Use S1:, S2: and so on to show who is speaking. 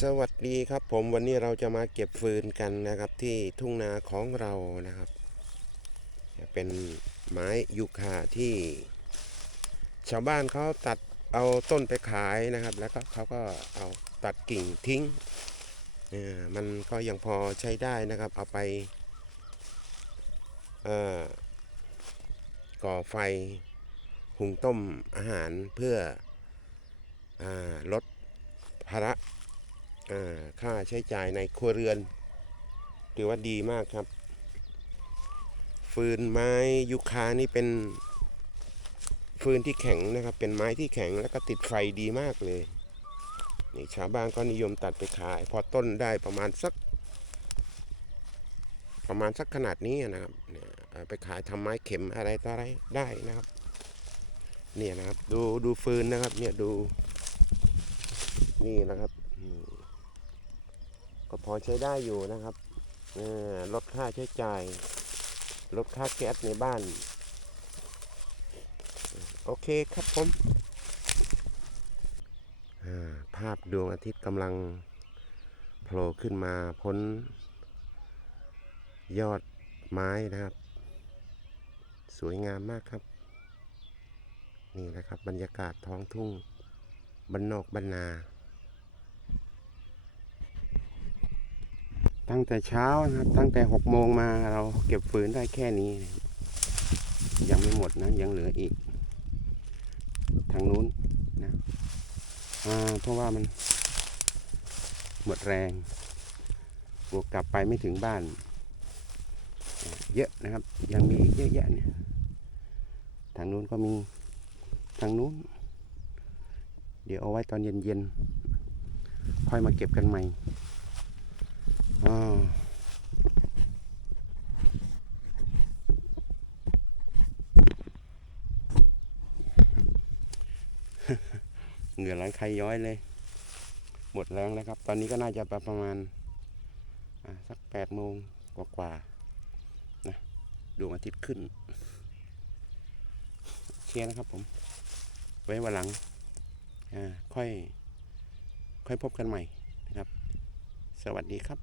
S1: สวัสดีครับผมวันนี้เราจะมาเก็บฟืนกันนะครับที่ทุ่งนาของเรานะครับ จะเป็นไม้ยูคาที่ ชาวบ้านเขาตัดเอาต้นไปขายนะครับ แล้วก็เขาก็เอาตัดกิ่งทิ้งเออมันก็ยังพอใช้ได้นะครับ เอาไปก่อไฟหุงต้มอาหารเพื่ออลดภาระ ค่าใช้จ่ายในครัวเรือน ถือว่าดีมากครับ ฟืนไม้ยูคานี่เป็นฟืนที่แข็งนะครับ เป็นไม้ที่แข็งแล้วก็ติดไฟดีมากเลยนี่ชาวบ้านก็นิยมตัดไปขาย พอต้นได้ประมาณสัก ประมาณสักขนาดนี้นะครับเนี่ยไปขายทำไม้เข็มอะไรต่ออะไรได้นะครับ เนี่ยนะครับ ดูดูฟืนนะครับ เนี่ยดู นี่นะครับ ก็พอใช้ได้อยู่นะครับลดค่าใช้จ่าย ลดค่าแก๊สในบ้าน โอเคครับผมภาพดวงอาทิตย์กำลังโผล่ขึ้นมาพ้น ยอดไม้นะครับ สวยงามมากครับ นี่นะครับบรรยากาศท้องทุ่งบ้านนอกบ้านนา ตั้งแต่เช้านะครับ ตั้งแต่หกโมงมาเราเก็บฟืนได้แค่นี้ ยังไม่หมดนะ ยังเหลืออีก ทางนู้นนะเพราะว่ามัน หมดแรงบวกกลับไปไม่ถึงบ้าน เยอะนะครับ ยังมีอีกเยอะแยะเนี่ย ทางนู้นก็มี ทางนู้น เดี๋ยวเอาไว้ตอนเย็นๆ ค่อยมาเก็บกันใหม่ อ้าวเหงื่อไหลใครย้อยเลย หมดแรงแล้วครับ ตอนนี้ก็น่าจะประมาณสักแปดโมงกว่าๆนะดวงอาทิตย์ขึ้นเชียร์นะครับผม ไว้วันหลังค่อย ค่อยพบกันใหม่นะครับ สวัสดีครับ